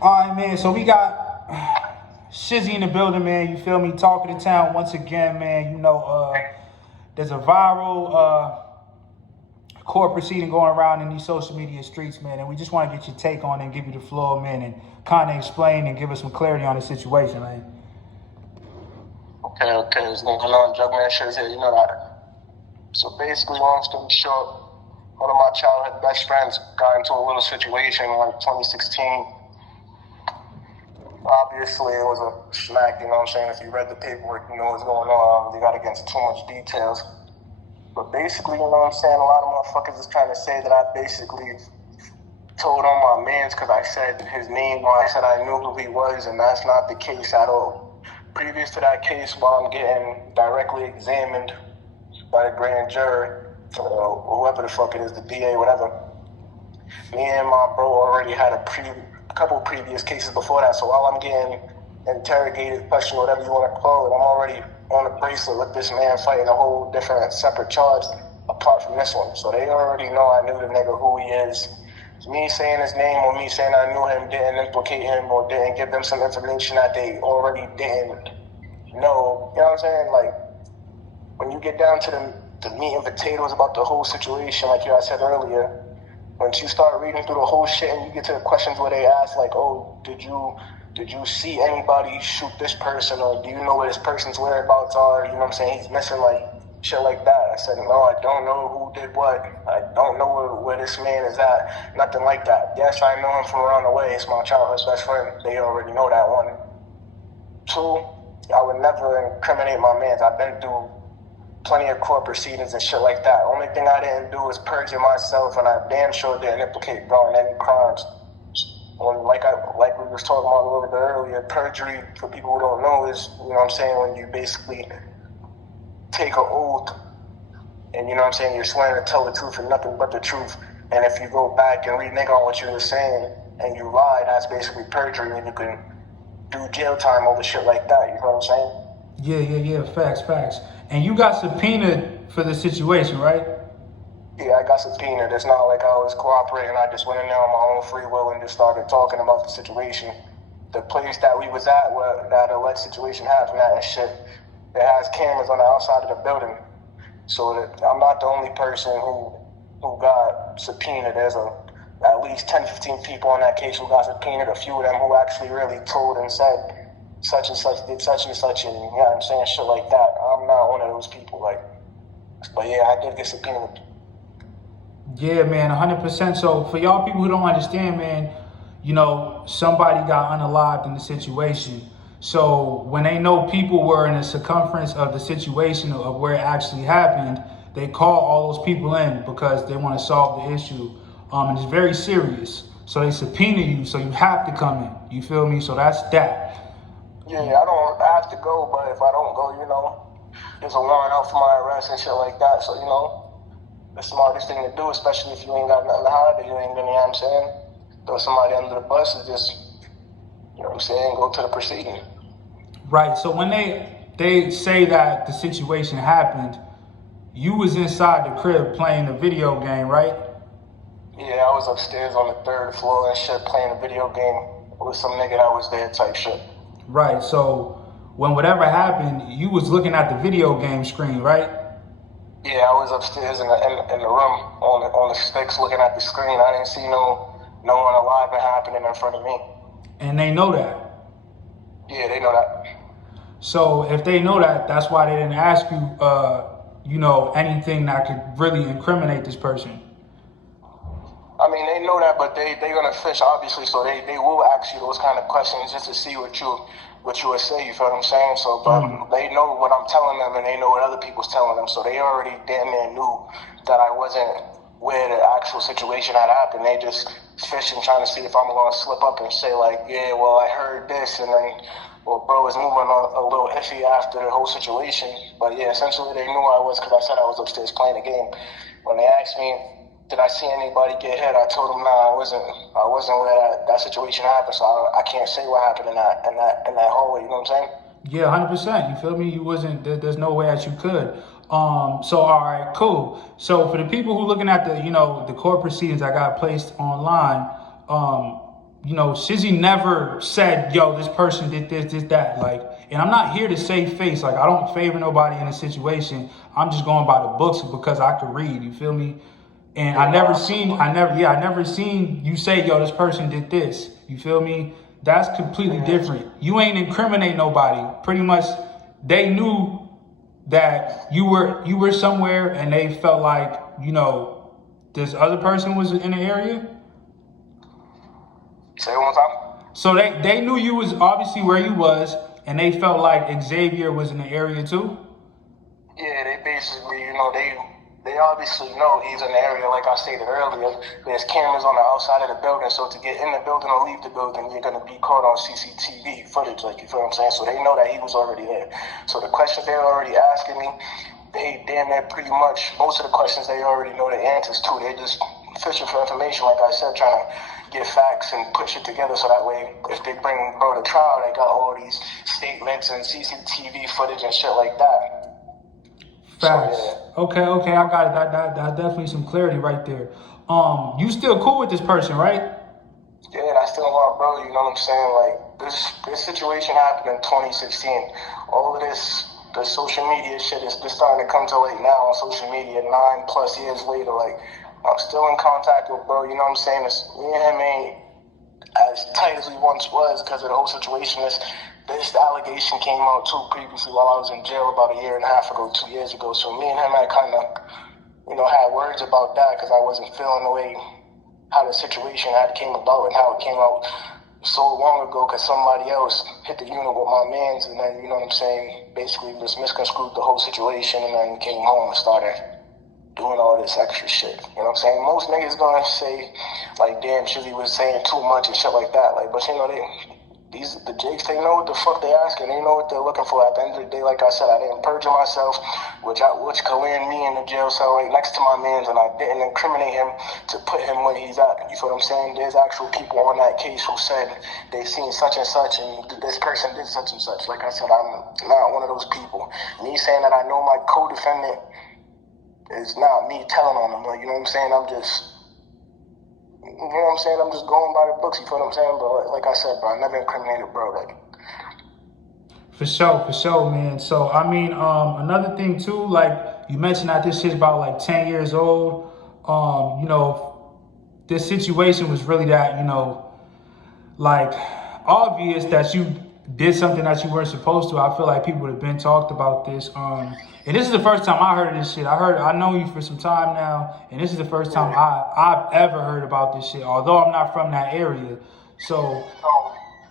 All right, man. So we got Shizzy in the building, man. You feel me? Talking to town once again, man. There's a viral court proceeding going around in these social media streets, man. And we just want to get your take on it and give you the floor, man, and kind of explain and give us some clarity on the situation, man. Okay. What's going on? Jugman Shizzy here, you know that. So basically, long story short, one of my childhood best friends got into a little situation in like 2016. Obviously, it was a smack, you know what I'm saying? If you read the paperwork, you know what's going on. They got to get into too much details. But basically, you know what I'm saying? A lot of motherfuckers is trying to say that I basically told on my mans because I said his name, or I said I knew who he was, and that's not the case at all. Previous to that case, while I'm getting directly examined by the grand jury, or whoever the fuck it is, the DA, whatever, me and my bro already had a couple previous cases before that. So while I'm getting interrogated, questioned, whatever you want to call it, I'm already on a bracelet with this man fighting a whole different separate charge apart from this one. So they already know I knew the nigga who he is. Me saying his name or me saying I knew him didn't implicate him or didn't give them some information that they already didn't know. You know what I'm saying? Like, when you get down to the meat and potatoes about the whole situation, like I said earlier, once you start reading through the whole shit and you get to the questions where they ask, like, oh, did you see anybody shoot this person, or do you know where this person's whereabouts are? You know what I'm saying? He's missing, like, shit like that. I said, no, I don't know who did what. I don't know where this man is at. Nothing like that. Yes, I know him from around the way. It's my childhood's best friend. They already know that one. Two, I would never incriminate my mans. I've been through plenty of court proceedings and shit like that. Only thing I didn't do is perjure myself, and I damn sure didn't implicate bro in any crimes. Like we was talking about a little bit earlier, perjury, for people who don't know, is, you know what I'm saying, when you basically take an oath and, you know what I'm saying, you're swearing to tell the truth and nothing but the truth. And if you go back and renege on what you were saying and you lie, that's basically perjury, and you can do jail time over shit like that. You know what I'm saying? Yeah. Facts. And you got subpoenaed for the situation, right? Yeah, I got subpoenaed. It's not like I was cooperating. I just went in there on my own free will and just started talking about the situation. The place that we was at, where that alleged situation happened at and shit, it has cameras on the outside of the building. So that I'm not the only person who got subpoenaed. There's at least 10, 15 people on that case who got subpoenaed. A few of them who actually really told and said such and such did such and such, and you know what I'm saying, shit like that. I'm not one of those people, like, but yeah, I did get subpoenaed. Yeah, man, 100%. So for y'all people who don't understand, man, you know, somebody got unalived in the situation. So when they know people were in the circumference of the situation of where it actually happened, they call all those people in because they want to solve the issue. And it's very serious. So they subpoena you, so you have to come in. You feel me? So that's that. Yeah, I don't have to go, but if I don't go, you know, there's a warrant out for my arrest and shit like that. So, you know, the smartest thing to do, especially if you ain't got nothing to hide, you ain't gonna, you know what I'm saying, throw somebody under the bus is just, you know what I'm saying, go to the proceeding. Right. So when they say that the situation happened, you was inside the crib playing a video game, right? Yeah, I was upstairs on the 3rd floor and shit playing a video game with some nigga that was there type shit. Right. So when whatever happened, you was looking at the video game screen, right? Yeah, I was upstairs in the room on the sticks looking at the screen. I didn't see no one alive and happening in front of me. And they know that? Yeah, they know that. So if they know that, that's why they didn't ask you, you know, anything that could really incriminate this person. I mean, they know that, but they're gonna fish, obviously, so they will ask you those kind of questions just to see what you would say, you feel what I'm saying? So, but they know what I'm telling them, and they know what other people's telling them, so they already damn near knew that I wasn't where the actual situation had happened. They just fishing, trying to see if I'm gonna slip up and say, like, yeah, well, I heard this, and then, well, bro was moving a little iffy after the whole situation. But yeah, essentially they knew I was, because I said I was upstairs playing a game. When they asked me, did I see anybody get hit? I told them, no, I wasn't where that situation happened, so I can't say what happened in that hallway. You know what I'm saying? Yeah, 100%. You feel me? You wasn't. There's no way that you could. So all right, cool. So for the people who looking at the, you know, the court proceedings that got placed online, you know, Shizzy never said, yo, this person did this, that. Like, and I'm not here to save face. Like, I don't favor nobody in a situation. I'm just going by the books because I could read. You feel me? And I never seen you say, yo, this person did this. You feel me? That's completely different. You ain't incriminate nobody. Pretty much, they knew that you were somewhere, and they felt like, you know, this other person was in the area. Say it one more time. So they knew you was obviously where you was, and they felt like Xavier was in the area too. Yeah, they basically, you know, they obviously know he's in the area. Like I stated earlier, there's cameras on the outside of the building, so to get in the building or leave the building, you're gonna be caught on CCTV footage, like, you feel what I'm saying? So they know that he was already there. So the questions they're already asking me, they damn near pretty much, most of the questions they already know the answers to. They're just fishing for information, like I said, trying to get facts and put shit together so that way if they bring bro to trial, they got all these statements and CCTV footage and shit like that. Facts. So, yeah. Okay, I got it. That's definitely some clarity right there. You still cool with this person, right? Yeah, that's still my bro, you know what I'm saying? Like, this situation happened in 2016. All of this, the social media shit is just starting to come to light now on social media 9+ years later. Like, I'm still in contact with bro, you know what I'm saying? Me and him ain't as tight as we once was because of the whole situation. This allegation came out too previously while I was in jail about 1.5 years ago, 2 years ago. So me and him had kind of, you know, had words about that because I wasn't feeling the way how the situation had came about and how it came out so long ago because somebody else hit the unit with my mans and then, you know what I'm saying, basically just misconstrued the whole situation and then came home and started doing all this extra shit. You know what I'm saying? Most niggas gonna say, like, damn, Shizzy was saying too much and shit like that. Like, but you know, the Jakes, they know what the fuck they asking. They know what they're looking for. At the end of the day, like I said, I didn't perjure myself, which could land me in the jail cell right next to my mans, and I didn't incriminate him to put him where he's at. You feel what I'm saying? There's actual people on that case who said they seen such and such, and this person did such and such. Like I said, I'm not one of those people. Me saying that I know my co-defendant is not me telling on him. Like, you know what I'm saying? I'm just, you know what I'm saying? I'm just going by the books. You feel what I'm saying? But like I said, bro, I never incriminated bro. Like, For sure, man. So I mean, another thing too, like you mentioned that this shit's about like 10 years old. You know, this situation was really that, you know, like obvious that you did something that you weren't supposed to. I feel like people would have been talked about this. And this is the first time I heard of this shit. I know you for some time now, and this is the first time I've ever heard about this shit, although I'm not from that area. So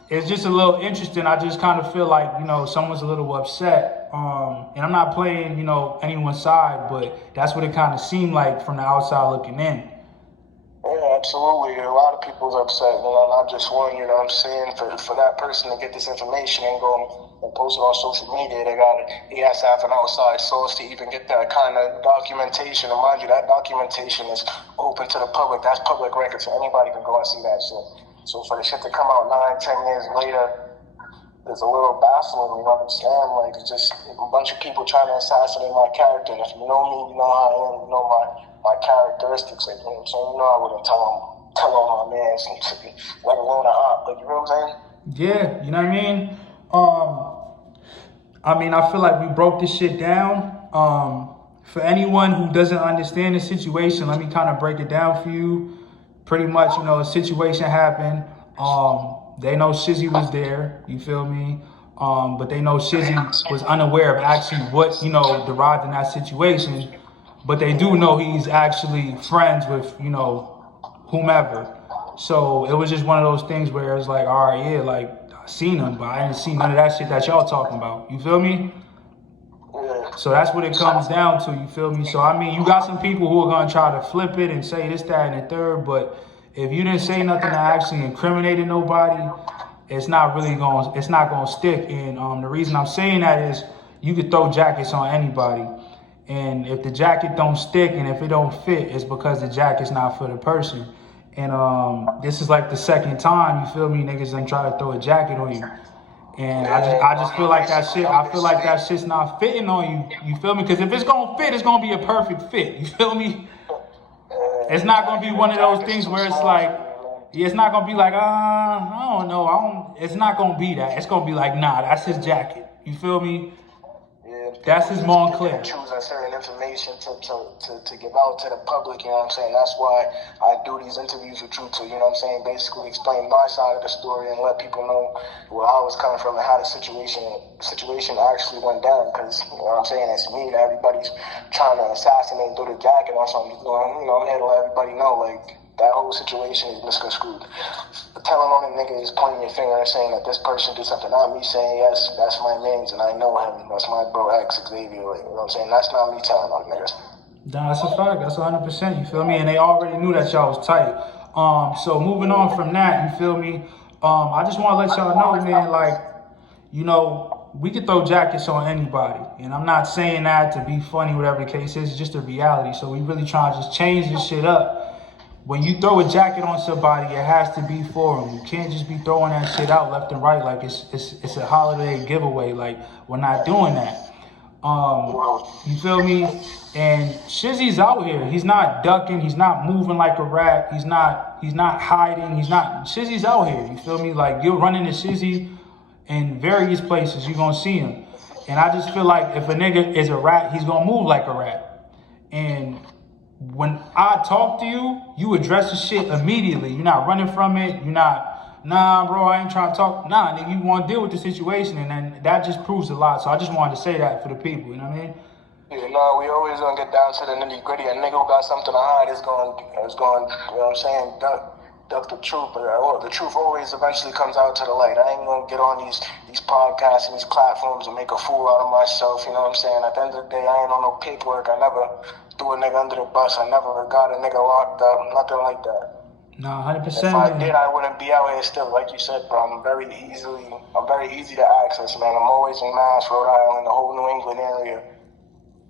it's just a little interesting. I just kind of feel like, you know, someone's a little upset. And I'm not playing, you know, anyone's side, but that's what it kind of seemed like from the outside looking in. yeah, absolutely. A lot of people's upset, you know, not just one, you know what I'm saying? For that person to get this information and go and post it on social media, he has to have an outside source to even get that kind of documentation. And mind you, that documentation is open to the public. That's public record, so anybody can go and see that shit. So for the shit to come out 9-10 years later, it's a little baffling, you know what I'm saying? Like, it's just a bunch of people trying to assassinate my character. And if you know me, you know how I am, you know my characteristics. Like, you know what I'm saying? You know I wouldn't tell on my mans, let alone an op. Like, you know what I'm saying? Yeah, you know what I mean? I feel like we broke this shit down. For anyone who doesn't understand the situation, let me kind of break it down for you. Pretty much, you know, a situation happened. They know Shizzy was there, you feel me? But they know Shizzy was unaware of actually what, you know, derived in that situation. But they do know he's actually friends with, you know, whomever. So it was just one of those things where it's like, all right, yeah, like, I seen him, but I didn't see none of that shit that y'all talking about. You feel me? So that's what it comes down to, you feel me? So, I mean, you got some people who are going to try to flip it and say this, that, and the third, but if you didn't say nothing that actually incriminated nobody, it's not going to stick. And the reason I'm saying that is you could throw jackets on anybody. And if the jacket don't stick and if it don't fit, it's because the jacket's not for the person. And this is like the second time, you feel me, niggas done try to throw a jacket on you. And I just feel like that shit, I feel like that shit's not fitting on you. You feel me? Because if it's gonna fit, it's gonna be a perfect fit. You feel me? It's not gonna be one of those things where it's like, It's not gonna be like, I don't know. It's not gonna be that. It's gonna be like, nah, that's his jacket. You feel me? Yeah, that's his Montclair. Choosing certain information to give out to the public, you know what I'm saying? That's why I do these interviews with you to, you know what I'm saying, basically explain my side of the story and let people know where I was coming from and how the situation actually went down. Because, you know what I'm saying, it's me and everybody's trying to assassinate through the jacket or something. You know, I'm here to let everybody know, like, that whole situation is misconstrued. Telling on a nigga is pointing your finger and saying that this person did something, not me saying, yes, that's my man's and I know him, that's my bro X, Xavier, like, you know what I'm saying? That's not me telling on niggas. Nah, that's a fact. That's 100%. You feel me? And they already knew that y'all was tight. So moving on from that, you feel me? I just want to let y'all know, man, like, you know, we could throw jackets on anybody. And I'm not saying that to be funny, whatever the case is. It's just a reality. So we really trying to just change this shit up. When you throw a jacket on somebody, it has to be for them. You can't just be throwing that shit out left and right like it's a holiday giveaway. Like, we're not doing that. You feel me? And Shizzy's out here. He's not ducking. He's not moving like a rat. He's not hiding. Shizzy's out here. You feel me? Like, you'll run into Shizzy in various places. You're going to see him. And I just feel like if a nigga is a rat, he's going to move like a rat. And when I talk to you, you address the shit immediately. You're not running from it. You're not, nah, bro, I ain't trying to talk. Nah, nigga, you want to deal with the situation, and then that just proves a lot. So I just wanted to say that for the people, you know what I mean? Yeah, no, we always gonna get down to the nitty gritty. A nigga who got something to hide is going, you know what I'm saying, duck the truth. But the truth always eventually comes out to the light. I ain't gonna get on these podcasts and these platforms and make a fool out of myself. You know what I'm saying? At the end of the day, I ain't on no paperwork. I never threw a nigga under the bus. I never got a nigga locked up. Nothing like that. Nah, 100%. If I did, I wouldn't be out here still. Like you said, bro, I'm very easy to access, man. I'm always in Mass, Rhode Island, the whole New England area.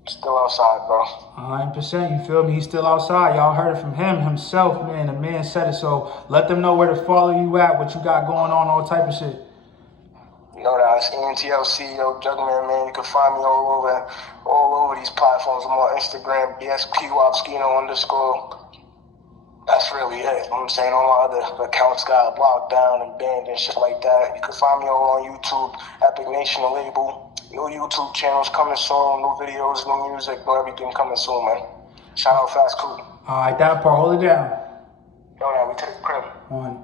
Still outside, bro. 100%, you feel me? He's still outside. Y'all heard it from him himself, man. The man said it. So let them know where to follow you at, what you got going on, all type of shit. You know that it's ENTL CEO Jugman, man. You can find me all over these platforms. I'm on Instagram, BSPWAPSKINO_. That's really it. You know what I'm saying? All my other accounts got locked down and banned and shit like that. You can find me over on YouTube, Epic Nation label. New YouTube channels coming soon, new videos, new music, new everything coming soon, man. Shout out Fast Cool. All right, that part, hold it down. Yo, we take the crib. On.